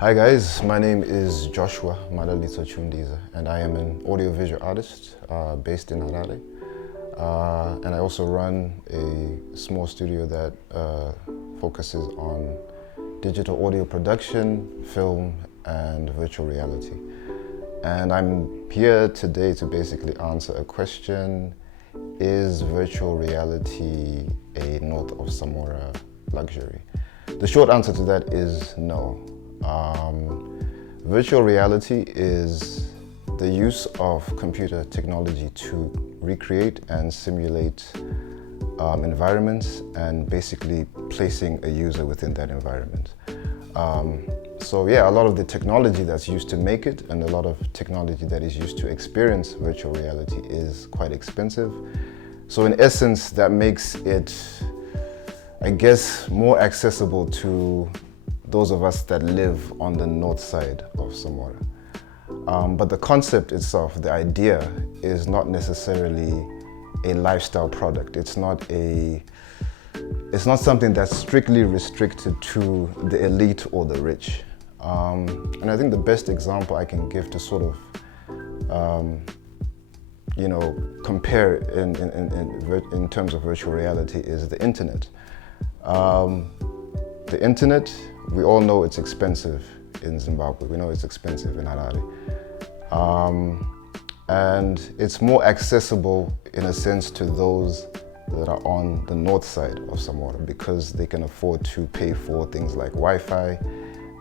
Hi guys, my name is Joshua Mandalisto Chiundiza, and I am an audiovisual artist based in Harare. And I also run a small studio that focuses on digital audio production, film, and virtual reality. And I'm here today to basically answer a question: is virtual reality a North of Samora luxury? The short answer to that is no. Virtual reality is the use of computer technology to recreate and simulate environments and basically placing a user within that environment. So yeah, a lot of the technology that's used to make it and a lot of technology that is used to experience virtual reality is quite expensive. So in essence, that makes it, I guess, more accessible to those of us that live on the north side of Samora. But the concept itself, the idea, is not necessarily a lifestyle product. It's not something that's strictly restricted to the elite or the rich. And I think the best example I can give to sort of, compare in terms of virtual reality is the internet. The internet, we all know it's expensive in Zimbabwe. We know it's expensive in Harare. And it's more accessible in a sense to those that are on the north side of Samora because they can afford to pay for things like Wi-Fi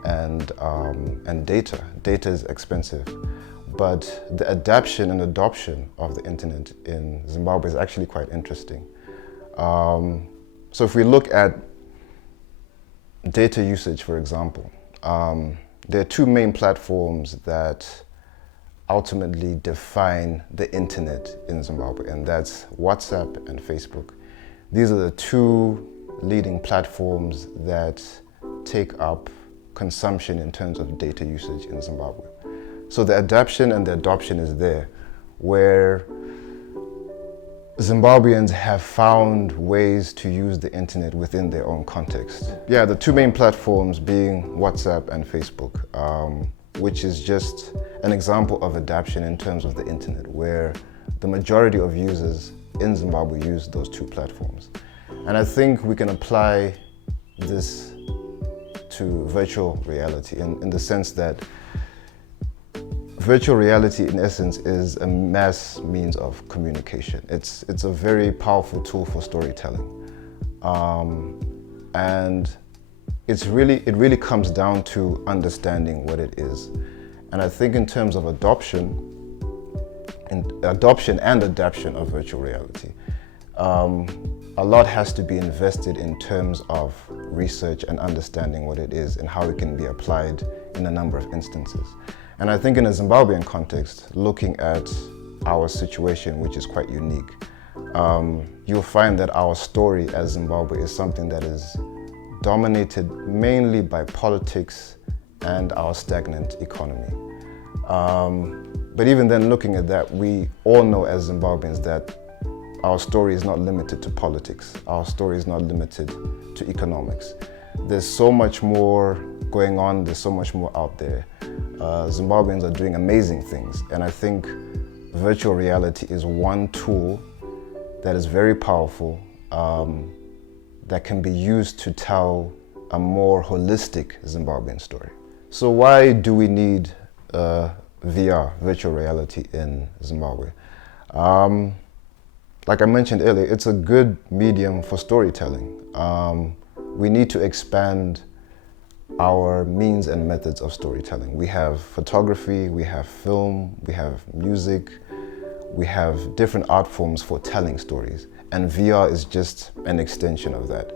and data. Data is expensive. But the adaptation and adoption of the internet in Zimbabwe is actually quite interesting. So if we look at data usage, for example, there are two main platforms that ultimately define the internet in Zimbabwe, and that's WhatsApp and Facebook. These are the two leading platforms that take up consumption in terms of data usage in Zimbabwe. So the adaptation and the adoption is there, where Zimbabweans have found ways to use the internet within their own context. Yeah, the two main platforms being WhatsApp and Facebook, which is just an example of adaptation in terms of the internet, where the majority of users in Zimbabwe use those two platforms. And I think we can apply this to virtual reality in the sense that virtual reality, in essence, is a mass means of communication. It's a very powerful tool for storytelling. And it really comes down to understanding what it is. And I think in terms of adoption and adaptation of virtual reality, a lot has to be invested in terms of research and understanding what it is and how it can be applied in a number of instances. And I think in a Zimbabwean context, looking at our situation, which is quite unique, you'll find that our story as Zimbabwe is something that is dominated mainly by politics and our stagnant economy. But even then, looking at that, we all know as Zimbabweans that our story is not limited to politics. Our story is not limited to economics. There's so much more going on, there's so much more out there. Zimbabweans are doing amazing things, and I think virtual reality is one tool that is very powerful, that can be used to tell a more holistic Zimbabwean story. So why do we need VR, virtual reality, in Zimbabwe? Like I mentioned earlier, it's a good medium for storytelling. We need to expand our means and methods of storytelling. We have photography, we have film, we have music, we have different art forms for telling stories, and VR is just an extension of that.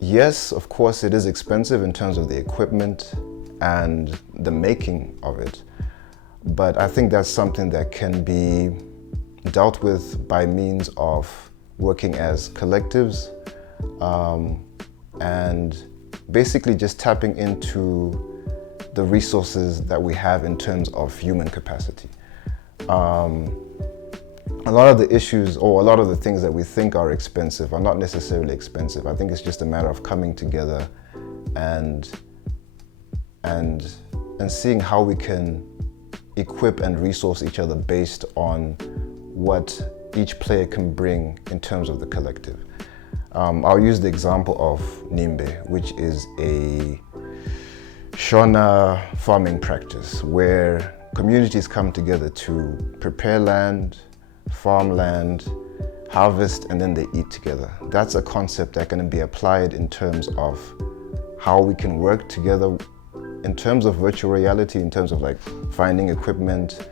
Yes, of course, it is expensive in terms of the equipment and the making of it, but I think that's something that can be dealt with by means of working as collectives, and basically just tapping into the resources that we have in terms of human capacity. A lot of the issues or a lot of the things that we think are expensive are not necessarily expensive. I think it's just a matter of coming together and seeing how we can equip and resource each other based on what each player can bring in terms of the collective. I'll use the example of Nimbe, which is a Shona farming practice where communities come together to prepare land, farm land, harvest, and then they eat together. That's a concept that can be applied in terms of how we can work together in terms of virtual reality, in terms of like finding equipment,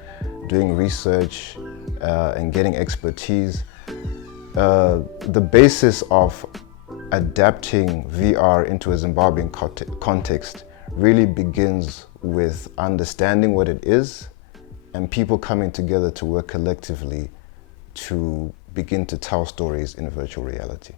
doing research, and getting expertise. The basis of adapting VR into a Zimbabwean context really begins with understanding what it is and people coming together to work collectively to begin to tell stories in virtual reality.